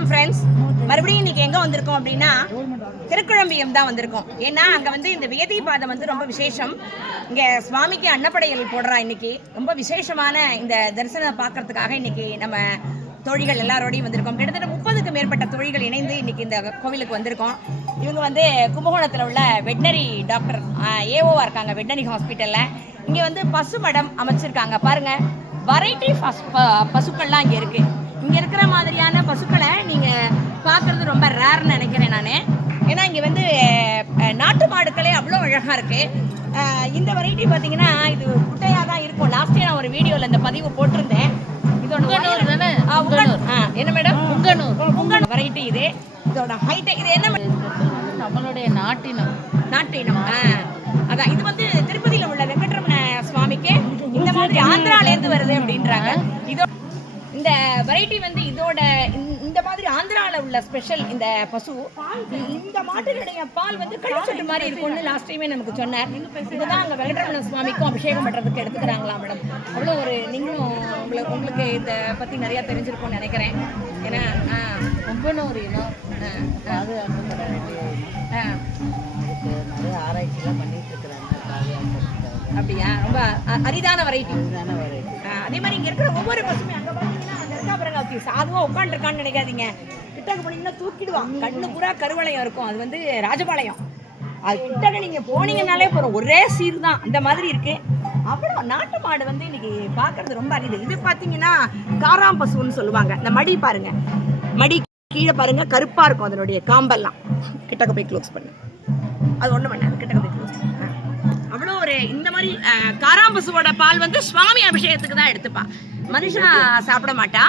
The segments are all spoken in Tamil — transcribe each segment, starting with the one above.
வணக்கம் ஃப்ரெண்ட்ஸ். மறுபடியும் இன்னைக்கு எங்க வந்திருக்கோம் அப்படின்னா திருக்குழம்பியம் தான் வந்திருக்கோம். ஏன்னா அங்க வந்து இந்த வேதி பாதம் வந்து ரொம்ப விசேஷம். இங்க சுவாமிக்கு அன்னப்படையல் போடுறா. இன்னைக்கு ரொம்ப விசேஷமான இந்த தரிசனம் பார்க்கறதுக்காக இன்னைக்கு நம்ம தோழிகள் எல்லாரோடையும் வந்திருக்கோம். கிட்டத்தட்ட 30க்கு மேற்பட்ட தோழிகள் இணைந்து இன்னைக்கு இந்த கோவிலுக்கு வந்திருக்கோம். இவங்க வந்து கும்பகோணத்தில் உள்ள வெட்னரி டாக்டர் ஏஓவா இருக்காங்க வெட்னரி ஹாஸ்பிட்டல்ல. இங்க வந்து பசு மடம் அமைச்சிருக்காங்க பாருங்க. வெரைட்டி பசுக்கள்லாம் இங்க இருக்கு. இங்க இருக்கிற மாதிரியான பசுக்களை நீங்க பார்க்கறது ரொம்ப ரேர்னு நினைக்கிறேன் நான். ஏன்னா இங்க வந்து நாட்டு மாடுகளே அவ்வளோ அழகா இருக்கு. இந்த வெரைட்டி பார்த்தீங்கன்னா இது குட்டையாக தான் இருக்கும். லாஸ்ட் இயர் நான் ஒரு வீடியோவில் இந்த பதிவு போட்டிருந்தேன். என்ன மேடம்? புங்கனூர் வெரைட்டி இது. இதோட ஹைட் இது என்ன? நம்மளுடைய நாட்டினம். அதான் இது வந்து திருப்பதியில உள்ள வெங்கட்ரமண சுவாமிக்கு இந்த மாதிரி ஆந்திராலேருந்து வருது அப்படின்றாங்க. இதோ இந்த வெரைட்டி வந்து இதோட இந்த மாதிரி ஆந்திராவில் உள்ள ஸ்பெஷல் இந்த பசு. இந்த மாட்டினுடைய பால் வந்து கழிச்சொட்டு மாதிரி இருக்கும்னு லாஸ்ட் டைமே நமக்கு சொன்னார். இதுதான் அங்கே வெங்கட்ரமண சுவாமிக்கும் அபிஷேகம் பண்ணுறதுக்கு எடுத்துக்கிறாங்களா மேடம். அவ்வளோ ஒரு நீங்களும் உங்களுக்கு இதை பற்றி நிறையா தெரிஞ்சிருக்கும்னு நினைக்கிறேன். ஏன்னா கும்பனூர் அது நிறைய ஆராய்ச்சிலாம் பண்ணிட்டு இருக்கிறாங்க. அப்படியா? ரொம்ப அரிதான வெரைட்டி. அதே மாதிரி இங்கே இருக்கிற ஒவ்வொரு பசுமே அங்கே பார்த்தீங்கன்னா அங்கே இருக்கா பாருங்க, சாதுவாக உட்காந்துருக்கான்னு நினைக்காதீங்க. கிட்டக்கு போனீங்கன்னா தூக்கிடுவான். கண்ணு பூரா கருவளையம் இருக்கும். அது வந்து ராஜபாளையம். அது கிட்டக்க நீங்கள் போனீங்கன்னாலே போகிறோம், ஒரே சீர் தான் அந்த மாதிரி இருக்கு. அவ்வளோ நாட்டு மாடு வந்து இன்னைக்கு பார்க்கறது ரொம்ப அரிது. இது பார்த்தீங்கன்னா காராம் பசுன்னு சொல்லுவாங்க. இந்த மடி பாருங்க, மடி கீழே பாருங்க கருப்பாக இருக்கும் அதனுடைய காம்பெல்லாம். கிட்டக்க போய் க்ளோஸ் பண்ணு, அது ஒன்றும் பண்ணாது. கிட்டக்க போய் க்ளோஸ் பண்ணு. அவ்வளோ ஒரு இந்த மாதிரி காராம்பசுவோட பால் வந்து சுவாமி அபிஷேகத்துக்கு தான் எடுத்துப்பா. மனுஷா சாப்பிட மாட்டா.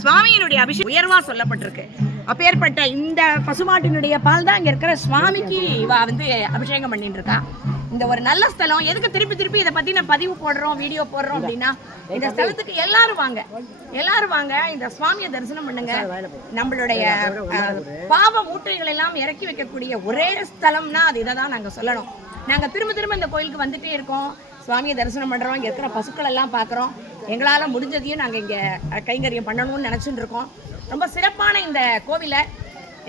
சுவாமியினுடைய அபிஷேகம் உயர்வா சொல்லப்பட்டிருக்கு. அப்பேற்பட்ட இந்த பசுமாட்டினுடைய பால் தான் இங்க இருக்கிற சுவாமிக்கு இவ வந்து அபிஷேகம் பண்ணிட்டு இருக்கா. இந்த ஒரு நல்ல ஸ்தலம். எதுக்கு திருப்பி திருப்பி இதை பத்தி நான் பதிவு போடுறோம், வீடியோ போடுறோம் அப்படின்னா, இந்த ஸ்தலத்துக்கு எல்லாரும் வாங்க, இந்த சுவாமியை தரிசனம் பண்ணுங்க. நம்மளுடைய பாவ மூட்டைகள் எல்லாம் இறக்கி வைக்கக்கூடிய ஒரே ஸ்தலம்னா அது இதை தான் நாங்க சொல்லணும். நாங்க திரும்ப திரும்ப இந்த கோயிலுக்கு வந்துட்டே இருக்கோம். சுவாமியை தரிசனம் பண்றோம். இங்க இருக்கிற பசுக்கள் எல்லாம் பார்க்குறோம். எங்களால முடிஞ்சதையும் நாங்க இங்க கைங்கரியம் பண்ணணும்னு நினைச்சுட்டு இருக்கோம். ரொம்ப சிறப்பான இந்த கோவிலை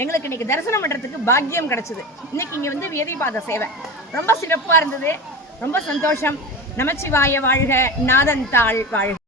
எங்களுக்கு இன்னைக்கு தரிசனம் பண்றதுக்கு பாக்கியம் கிடைச்சது. இன்னைக்கு இங்க வந்து வேதிபாத சேவை ரொம்ப சிறப்பா இருந்தது. ரொம்ப சந்தோஷம். நமச்சிவாய வாழ்க, நாதன் தாள் வாழ்க.